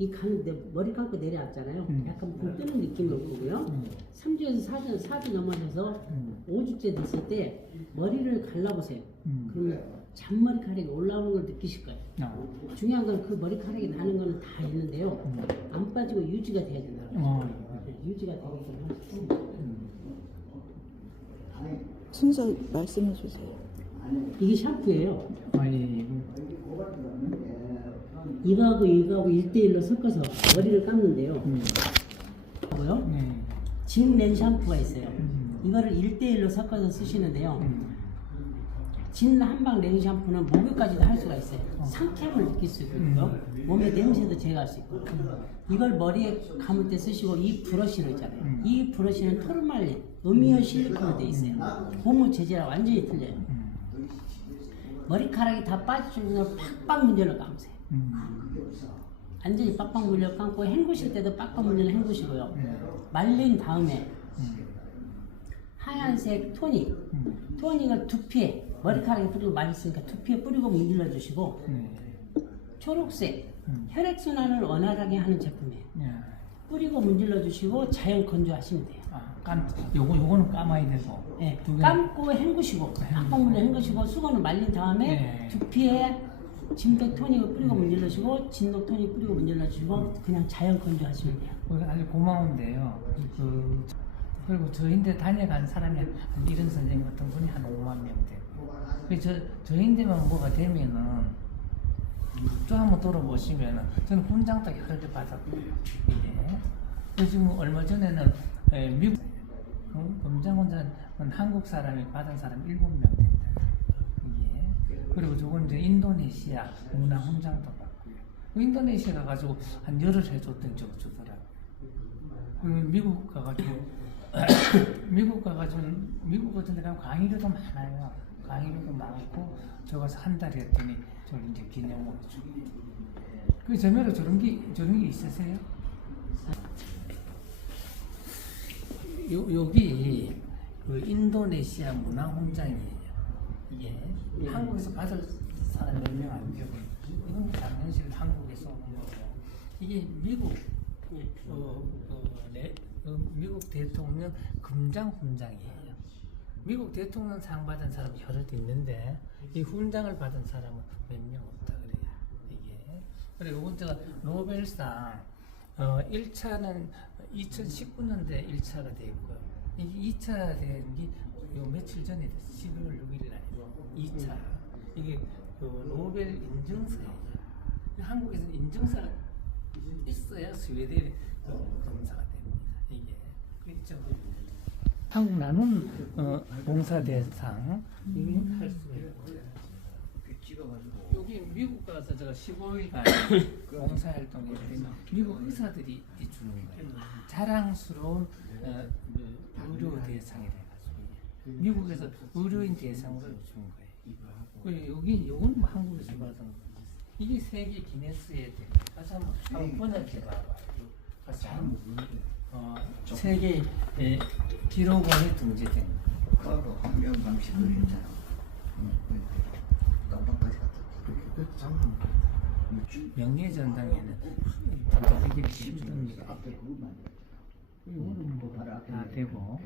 이 가는데 머리 감고 내려왔잖아요. 음. 약간 붕 뜨는 느낌이 올 거고요. 음. 3주에서 4주, 4주 넘어져서 음. 5주째 됐을 때 머리를 갈라보세요. 음. 그러면 잔머리카락이 올라오는 걸 느끼실 거예요. 어. 중요한 건 그 머리카락이 나는 거는 다 있는데요. 음. 안 빠지고 유지가 돼야 된다. 어. 유지가 되게끔 하시고 순서 말씀해 주세요. 이게 샴푸예요. 아니 이거하고 이거하고 1대1로 섞어서 머리를 감는데요. 음. 뭐요? 네. 진렌 샴푸가 있어요. 음. 이거를 1대1로 섞어서 쓰시는데요. 음. 진 한방 렌 샴푸는 목욕까지도 할 수가 있어요. 상쾌함을 느낄 수 있고요. 몸의 냄새도 제거할 수 있고. 이걸 머리에 감을 때 쓰시고 이 브러쉬로 있잖아요. 음. 이 브러쉬는 토르말린, 음이온 실리콘으로 되어 있어요. 고무 재질랑 완전히 틀려요. 음. 머리카락이 다 빠지면 팍팍 문질러 감으세요. 음. 완전히 빡빡 물려 감고 헹구실 때도 빡빡 물려 헹구시고요. 네. 말린 다음에 음. 하얀색 토닉, 음. 토닉을 두피에 머리카락에 뿌리고 말렸으니까 두피에 뿌리고 문질러 주시고 네. 초록색 음. 혈액순환을 원활하게 하는 제품이에요. 네. 뿌리고 문질러 주시고 자연 건조하시면 돼요. 아, 깐 요거 요거는 감아야. 예, 두 개. 감고 헹구시고 빡빡 물려 헹구시고 수건을 말린 다음에 네. 두피에 진백 토닉을 뿌리고 문질러 주고 진녹 토닉 뿌리고 문질러 주시고 그냥 자연 건조하시면 돼요. 그 아주 고마운데요. 그 그리고 저인데 다녀간 사람이 한 이런 선생님 같은 분이 한 5만 명 되고. 그저 저인데만 뭐가 되면은 또 한번 돌아보시면은 저는 훈장 딱 여러 개 받았고요. 이게 그래서 지금 얼마 전에는 에, 미국 어, 검장 혼자는 한국 사람이 받은 사람 7명 된다. 이게 그리고 저건 이제 인도네시아 문화 훈장도 받고요. 그 인도네시아 가가지고 한 열흘 해줬더니 저거 주더라고요. 그리고 미국 가가지고 미국 가가지고 미국 같은 데 가면 강의료도 많아요. 강의료도 많고 저 가서 한 달 했더니 저 이제 기념으로 주고. 그 저면에 저런 게 저런 게 있으세요? 요 여기 그 인도네시아 문화 훈장이 에요. 이게 한국에서 받을 사람 몇 명 안 되고 이건 작년실 한국에서 오는 거고 이게 미국 어, 어, 네, 어, 미국 대통령 금장 훈장이에요. 미국 대통령 상 받은 사람 여럿 있는데 이 훈장을 받은 사람은 몇 명 없다 그래요. 이게 그리고 이건 제가 노벨상 어, 1차는 2019년도에 1차가 되고요. 이 2차 된게요 며칠 전에 됐어요. 12월 6일 날 2차. 이게 그 노벨 인증서예요. 한국에서는 인증서가 있어야 스웨덴 그 검사가 됩니다. 이게 그렇죠. 한국 나눔 어, 봉사 대상 이게 할 수가 있고요. 여기 미국 가서 제가 15일간 봉사 활동했더니 미국 의사들이 이 주는 거예요. 자랑스러운 어, 그 의료 대상이 돼가지고 미국에서 의료인 대상으로 준 거예요. 그리고 여기 요건 뭐 한국에서 받은 거. 이게 세계 기네스에 돼. 가서 한번, 한번 번역해 봐봐요. 가서 한번. 어, 세계 에, 기록원에 등재된 거. 그하고 환경 방식을 했잖아. 깜빡까지 갔다. 그 장난. 명예전당에는 담당하기 힘듭니다. 앞에 그것만. 이거는 뭐다 되고.